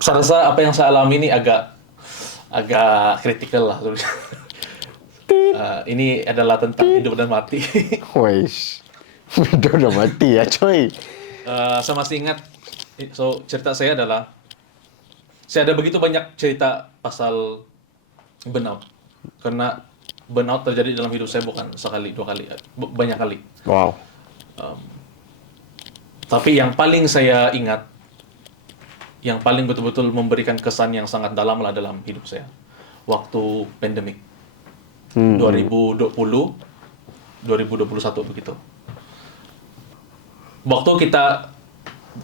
Saya rasa apa yang saya alami ini agak kritikal lah. Ini adalah tentang hidup dan mati. Wais. Udah mati ya coy. Saya masih ingat, so cerita saya adalah, saya ada begitu banyak cerita pasal burnout. Karena burnout terjadi dalam hidup saya bukan sekali, dua kali, banyak kali. Wow. Tapi yang paling saya ingat, yang paling betul-betul memberikan kesan yang sangat dalam lah dalam hidup saya, waktu pandemik 2020, 2021 begitu. Waktu kita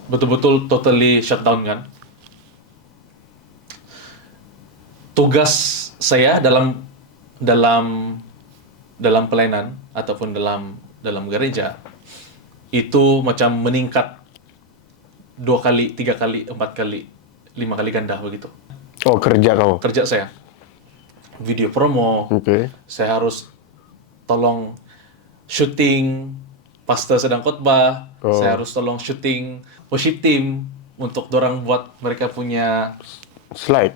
betul-betul totally shutdown kan, tugas saya dalam pelayanan ataupun dalam gereja itu macam meningkat 2 kali, 3 kali, 4 kali, 5 kali ganda begitu. Oh, kerja kau. Kerja saya video promo, Oke. saya harus tolong syuting pastor sedang khotbah, saya harus tolong syuting worship team untuk dorang buat mereka punya Slide.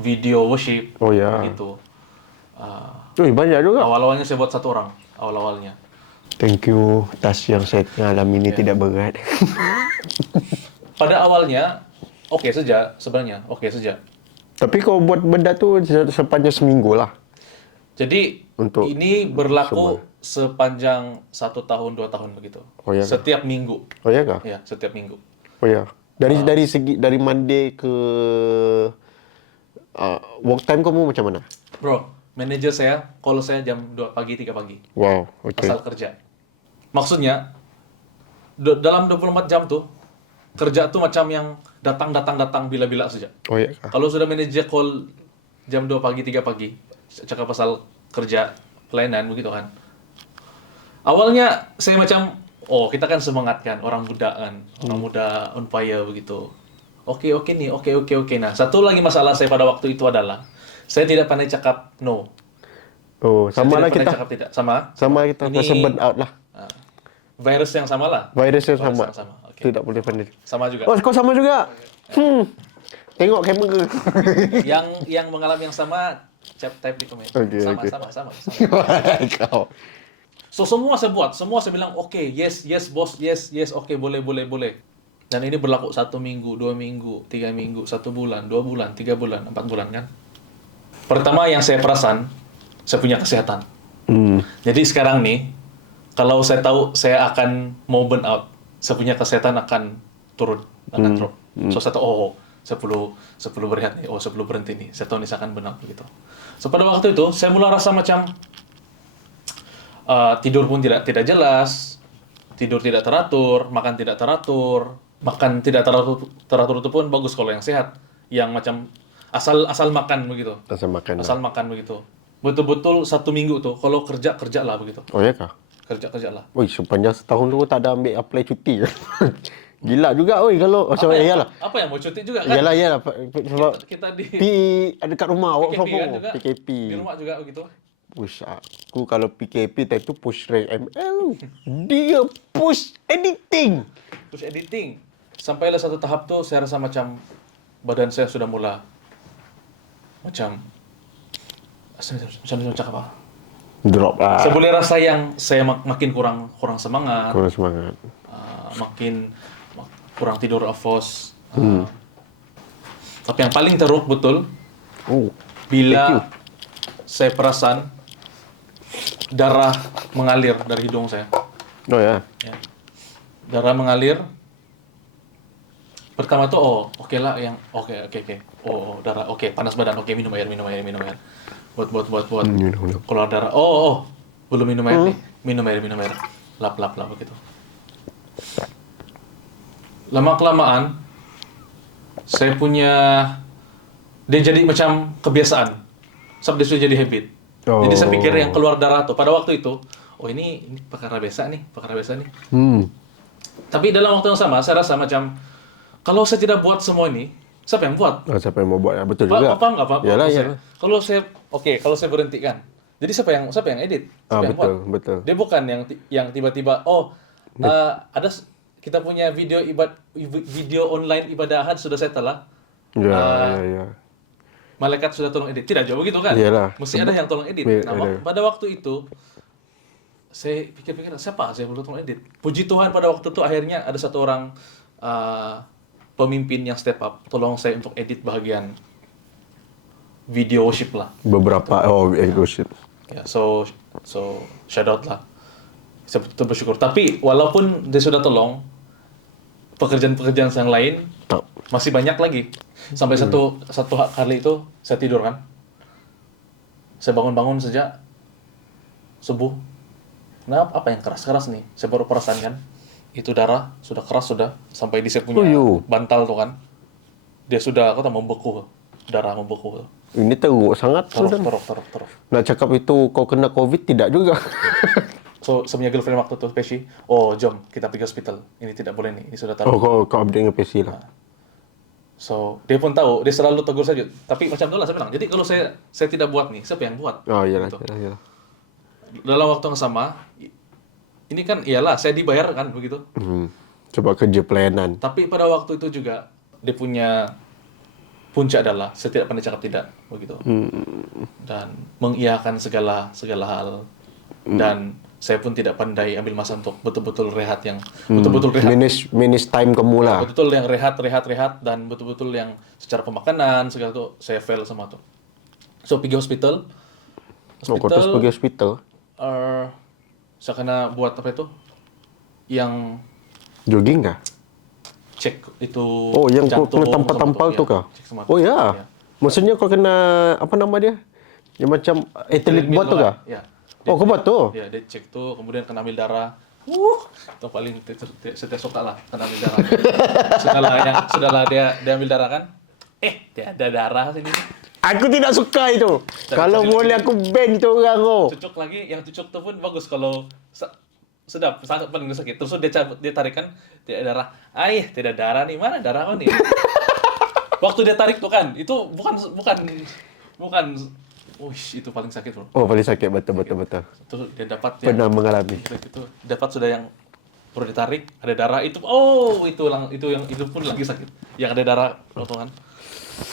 video worship. Oh ya. Gitu. Banyak juga. Awal-awalnya saya buat 1 orang, awal-awalnya. Thank you. Tas yang saya alami ini tidak berat. Pada awalnya oke saja sebenarnya, oke saja. Tapi kau buat benda tu sepanjang seminggu lah. Jadi Untuk ini berlaku sepanjang 1 tahun, 2 tahun begitu. Oh, ya. Setiap minggu. Oh ya kah? Ya, setiap minggu. Oh ya. Dari Monday ke work time kamu macam mana? Bro, manajer saya call saya jam 2 pagi, 3 pagi. Wow, oke. Asal kerja. Maksudnya dalam 24 jam tuh kerja tuh macam yang datang bila-bila saja. Oh ya kah? Kalau sudah manajer call jam 2 pagi, 3 pagi, cakap pasal kerja pelayanan begitu kan. Awalnya saya macam, oh kita kan semangat kan, orang muda kan, orang muda on fire begitu. Oke nih, oke. Nah, satu lagi masalah saya pada waktu itu adalah, saya tidak pandai cakap no. Oh, Saya sama lah tidak pandai kita. cakap tidak. Sama? Sama kita Ini rasa burn out lah. virus yang sama lah. Virus yang Virus sama. yang sama, oke. Tidak boleh pandai. Sama juga. Oh, kau sama juga? Tengok kamera. Yang mengalami yang sama, type di komen. Oke, Sama. oke. Kau. So semua saya buat, semua saya bilang oke, yes bos, yes, oke, boleh. Dan ini berlaku 1 minggu, 2 minggu, 3 minggu, 1 bulan, 2 bulan, 3 bulan, 4 bulan kan. Pertama yang saya perasan, saya punya kesehatan. Jadi sekarang nih, kalau saya tahu saya akan mau burn out, saya punya kesehatan akan turun, akan drop. So saya tahu, saya perlu berehat nih, saya perlu berhenti nih, saya tahu nih saya akan burn out begitu. So pada waktu itu, saya mulai rasa macam tidur pun tidak jelas, tidur tidak teratur, makan tidak teratur. Makan tidak teratur itu pun bagus kalau yang sehat, yang macam asal makan begitu. Asal makan begitu. Betul-betul 1 minggu tuh, kalau kerja lah begitu. Oh ya kah? Kerja lah. Oi, sepanjang setahun tu tak ada ambil apply cuti. Gila juga oi kalau macam iyalah. Apa yang mau cuti juga kan? Iyalah sebab Kita di dekat rumah awak PKP kan semua. juga. PKP. Di rumah juga begitu. Push aku kalau PKP time tu push rank ML. Dia push editing. Terus editing. Sampailah satu tahap tuh saya rasa macam badan saya sudah mulai macam cakap apa? Drop lah. Saya boleh rasa yang saya makin kurang semangat. Kurang semangat. Makin kurang tidur ofos. Tapi yang paling teruk betul bila saya perasan darah mengalir dari hidung saya. Oh ya. Darah mengalir. Pertama tuh oke lah yang oke. Darah oke, panas badan, oke, minum air. Buat. Keluar darah. Belum minum air nih. Minum air. Lap begitu. Lama-kelamaan saya punya dia jadi macam kebiasaan. Sampai dia sudah jadi habit. Jadi saya pikir yang keluar darah tuh pada waktu itu, ini perkara biasa nih. Tapi dalam waktu yang sama saya rasa macam kalau saya tidak buat semua ini, siapa yang buat? Siapa yang mau buat? Betul juga. Apa? Iyalah. Kalau saya berhenti kan. Jadi siapa yang edit? Siapa yang buat? Betul. Dia bukan yang tiba-tiba kita punya video online ibadahan sudah settle lah. Ya. Malaikat sudah tolong edit. Tidak jauh begitu kan? Iyalah. Mesti ada yang tolong edit. Iya, Nah, ada. pada waktu itu saya pikir-pikir siapa saya perlu tolong edit. Puji Tuhan pada waktu itu akhirnya ada satu orang pemimpin yang step up, tolong saya untuk edit bagian video worship lah. Beberapa shit. Ya, so shout out lah. Saya betul bersyukur. Tapi walaupun dia sudah tolong, pekerjaan-pekerjaan yang lain masih banyak lagi. Sampai satu kali itu saya tidur kan. Saya bangun-bangun sejak subuh. Nah, apa yang keras-keras nih? Saya baru perasan kan. Itu darah sudah keras sudah sampai di saya punya bantal tuh kan. Dia sudah membeku. Darah membeku. Ini teruk sangat. Teruk. Nak cakap itu kau kena COVID tidak juga. So, saya punya girlfriend waktu itu, Pesi. Oh, jom kita pergi hospital. Ini tidak boleh nih. Ini sudah taruh. Kau update dengan PC lah. So, dia pun tahu. Dia selalu tegur saja. Tapi macam itulah saya bilang. Jadi kalau saya tidak buat nih, siapa yang buat? Oh, iyalah. Gitu. Dalam waktu yang sama, ini kan iyalah saya dibayar kan begitu. Coba kerja pelayanan. Tapi pada waktu itu juga dia punya puncak adalah saya tidak pernah cakap tidak begitu. Dan mengiyakan segala hal. Dan saya pun tidak pandai ambil masa untuk betul-betul rehat yang betul-betul rehat. Minus time kamu lah. Betul yang rehat dan betul-betul yang secara pemakanan segala itu saya fail sama tuh. So pergi hospital. Kau terus pergi hospital? Saya kena buat apa itu? Yang Jogging kah? cek itu yang kau jantung, kena tampal-tampal tu kah? cek semua. Oh ya. Maksudnya kau kena apa nama dia? Yang macam atlet buat tu kah? Ya. Kau buat tu? Ya, dia cek tuh, kemudian kena ambil darah. Itu paling setiap suka lah kena ambil darah. Sudahlah dia ambil darah kan? Dia ada darah sini. Aku tidak suka itu. Kalau boleh aku ban tu orang kau. Cucuk lagi, yang cucuk tuh pun bagus kalau sedap, sangat paling sakit. Terus dia tarik kan, tidak ada darah. Tidak darah nih, mana darah kau nih? Waktu dia tarik tuh kan, itu bukan. Itu paling sakit bro. Oh paling sakit betul. Itu dia dapat Pernah mengalami. Itu dapat sudah yang perlu ditarik, ada darah itu. Itu pun lagi sakit. Yang ada darah, kan.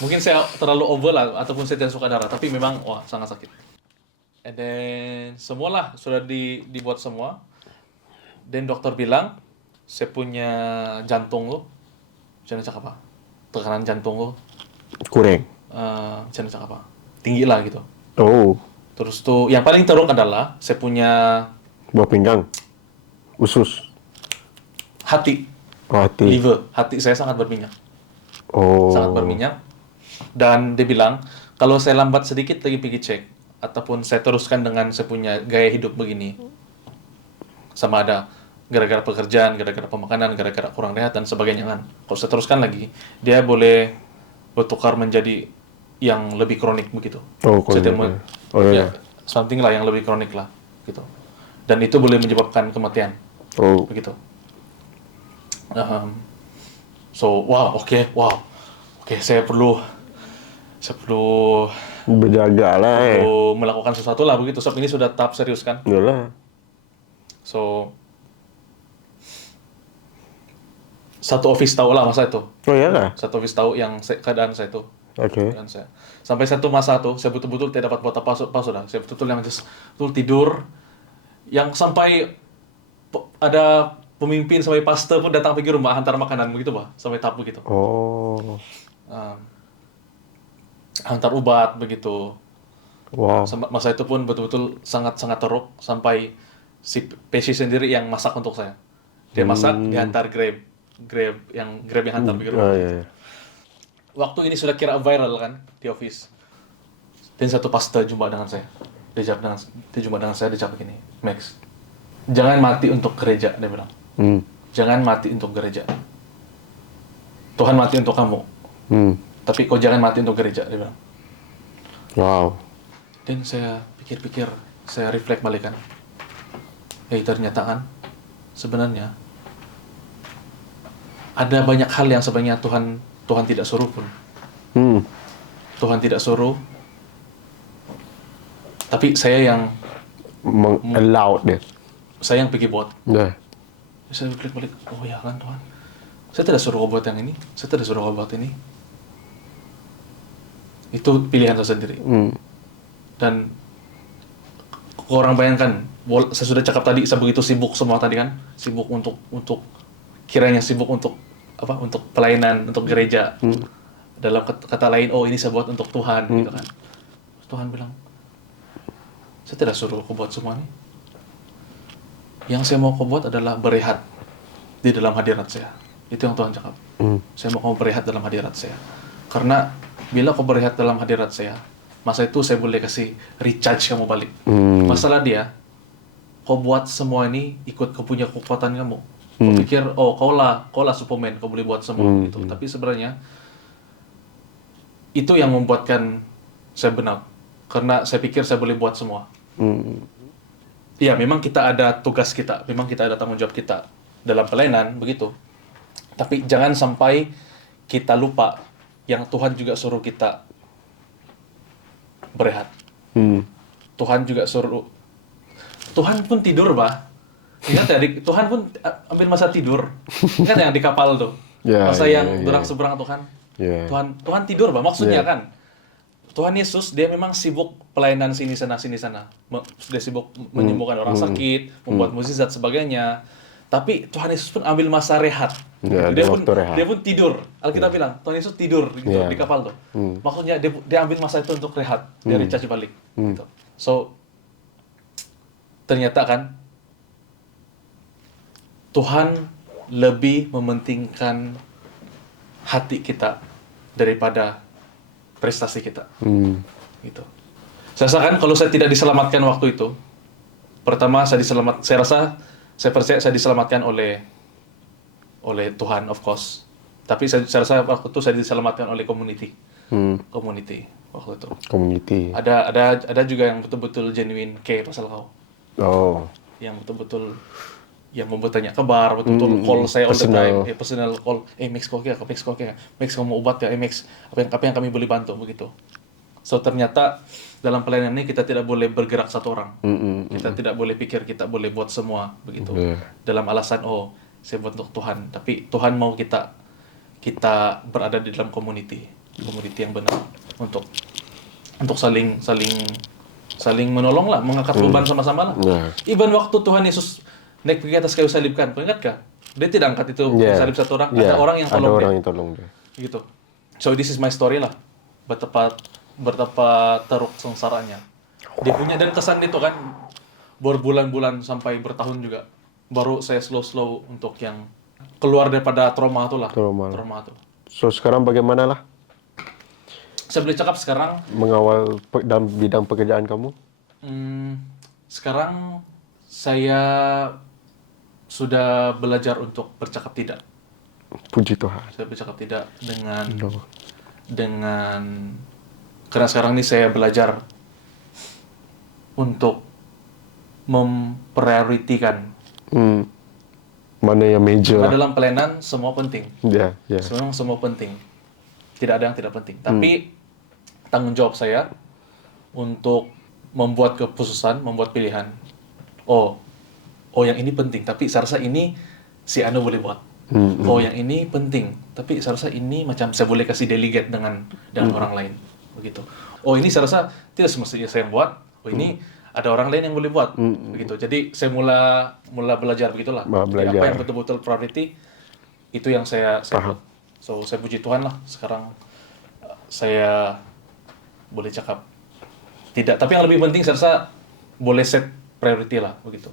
Mungkin saya terlalu over lah, ataupun saya tidak suka darah, tapi memang sangat sakit. And then semualah sudah dibuat semua. Dan dokter bilang saya punya jantung lo, jangan cakap apa, tekanan jantung lo kurang. Jangan cakap apa, tinggi lah gitu. Oh. Terus tuh yang paling teruk adalah saya punya buah pinggang, usus, hati, hati, liver, hati saya sangat berminyak. Sangat Oh. berminyak. Dan dia bilang kalau saya lambat sedikit lagi pergi cek ataupun saya teruskan dengan saya punya gaya hidup begini, sama ada gara-gara pekerjaan, gara-gara pemakanan, gara-gara kurang rehat dan sebagainya kan. Kalau saya teruskan lagi, dia boleh bertukar menjadi yang lebih kronik begitu. Something lah yang lebih kronik lah gitu. Dan itu boleh menyebabkan kematian. Begitu. Oke, saya perlu berjaga lah. Melakukan sesuatu lah begitu. Sebab ini sudah tahap serius kan. Yalah. So satu office tahu lah masa itu. Oh iyalah. Satu office tahu yang keadaan saya itu. Oke. Sampai satu masa tuh saya betul-betul tidak dapat buat apa sudah. Saya betul-betul yang betul tidur. Yang sampai ada pemimpin sampai pastor pun datang pergi rumah hantar makanan begitu bah, sampai tahap begitu. Oh. Hantar obat begitu. Wow. Masa itu pun betul-betul sangat-sangat teruk sampai si PC sendiri yang masak untuk saya. Dia masak, dihantar Grab yang hantar begitu. Iya. Waktu ini sudah kira viral kan di office. Dan satu pastor jumpa dengan saya. Dia jumpa dengan saya, dia jawab begini, Max, jangan mati untuk gereja, dia bilang. Jangan mati untuk gereja. Tuhan mati untuk kamu. Tapi kau jangan mati untuk gereja, dia bilang. Wow. Dan saya pikir-pikir, saya reflect balik kan. Ternyata kan, sebenarnya ada banyak hal yang sebenarnya Tuhan tidak suruh pun. Tuhan tidak suruh, tapi saya yang allow dia. Saya yang pergi buat. Nah. Saya klik balik, oh ya kan Tuhan, saya tidak suruh kau buat yang ini, saya tidak suruh kau buat ini. Itu pilihan saya sendiri. Dan orang bayangkan, saya sudah cakap tadi, saya begitu sibuk semua tadi kan, sibuk untuk kiranya sibuk untuk apa? Untuk pelayanan, untuk gereja. Dalam kata lain, oh ini saya buat untuk Tuhan, gitu kan. Tuhan bilang, saya tidak suruh kau buat semua ini. Yang saya mau kau buat adalah berehat di dalam hadirat saya. Itu yang Tuhan cakap. Saya mau kau berehat dalam hadirat saya. Karena bila kau berehat dalam hadirat saya, masa itu saya boleh kasih recharge kamu balik. Masalah dia, kau buat semua ini ikut kau punya kekuatan kamu. Kau pikir, oh kau lah Superman, kau boleh buat semua gitu. Tapi sebenarnya itu yang membuatkan saya benar. Karena saya pikir saya boleh buat semua. Ya, memang kita ada tugas kita, memang kita ada tanggung jawab kita dalam pelayanan, begitu. Tapi jangan sampai kita lupa yang Tuhan juga suruh kita berehat. Tuhan juga suruh, Tuhan pun tidur, Bah. Ingat ya, Tuhan pun ambil masa tidur. Ingat yang di kapal tuh, masa yang dorang seberang Tuhan. Tuhan tidur, Bah. Maksudnya kan, Tuhan Yesus, dia memang sibuk pelayanan sini sana. Dia sibuk menyembuhkan orang sakit, membuat mukjizat sebagainya. Tapi Tuhan Yesus pun ambil masa rehat. Dia pun tidur. Alkitab bilang, Tuhan Yesus tidur gitu, di kapal tuh. Maksudnya dia ambil masa itu untuk rehat, dia recharge balik. Gitu. So, ternyata kan, Tuhan lebih mementingkan hati kita daripada prestasi kita. Gitu. Saya rasa kan kalau saya tidak diselamatkan waktu itu, pertama saya percaya saya diselamatkan oleh Tuhan, of course. Tapi saya rasa waktu itu saya diselamatkan oleh community waktu itu. Ada juga yang betul-betul genuine care pasal kau. Yang betul-betul yang membuat tanya kabar, betul-betul call saya all the time, personal call, Max kau kaya, Max kamu mau obat ya, Max apa yang kami boleh bantu begitu. So ternyata dalam pelayanan ini kita tidak boleh bergerak satu orang, kita tidak boleh pikir kita boleh buat semua begitu. Dalam alasan saya buat untuk Tuhan, tapi Tuhan mau kita berada di dalam community yang benar untuk saling menolong lah, mengangkat beban sama-sama lah. Even waktu Tuhan Yesus naik pergi atas kayu salib kan, ingat kah? Dia tidak angkat itu salib satu orang, ada orang yang tolong dia. Gitu. So this is my story lah. Betapa teruk sengsaranya. Dia punya, dan kesan itu kan berbulan-bulan sampai bertahun juga. Baru saya slow untuk yang keluar daripada trauma itu lah. Trauma itu. So sekarang bagaimana lah? Saya boleh cakap sekarang mengawal dalam bidang pekerjaan kamu? Sekarang saya sudah belajar untuk bercakap tidak. Puji Tuhan. Saya bercakap tidak dengan karena sekarang ini saya belajar untuk memprioritikan. Mana yang major? Dalam pelayanan semua penting. Semua penting. Tidak ada yang tidak penting. Tapi tanggung jawab saya untuk membuat keputusan, membuat pilihan. Yang ini penting, tapi saya rasa ini si Anu boleh buat. Yang ini penting, tapi saya rasa ini macam saya boleh kasih delegate dengan orang lain, begitu. Ini saya rasa tidak semestinya saya yang buat. Ini ada orang lain yang boleh buat, begitu. Jadi saya mula belajar begitulah. Jadi apa yang betul-betul priority itu yang saya buat. So saya puji Tuhan lah, sekarang saya boleh cakap tidak. Tapi yang lebih penting saya rasa boleh set priority lah, begitu.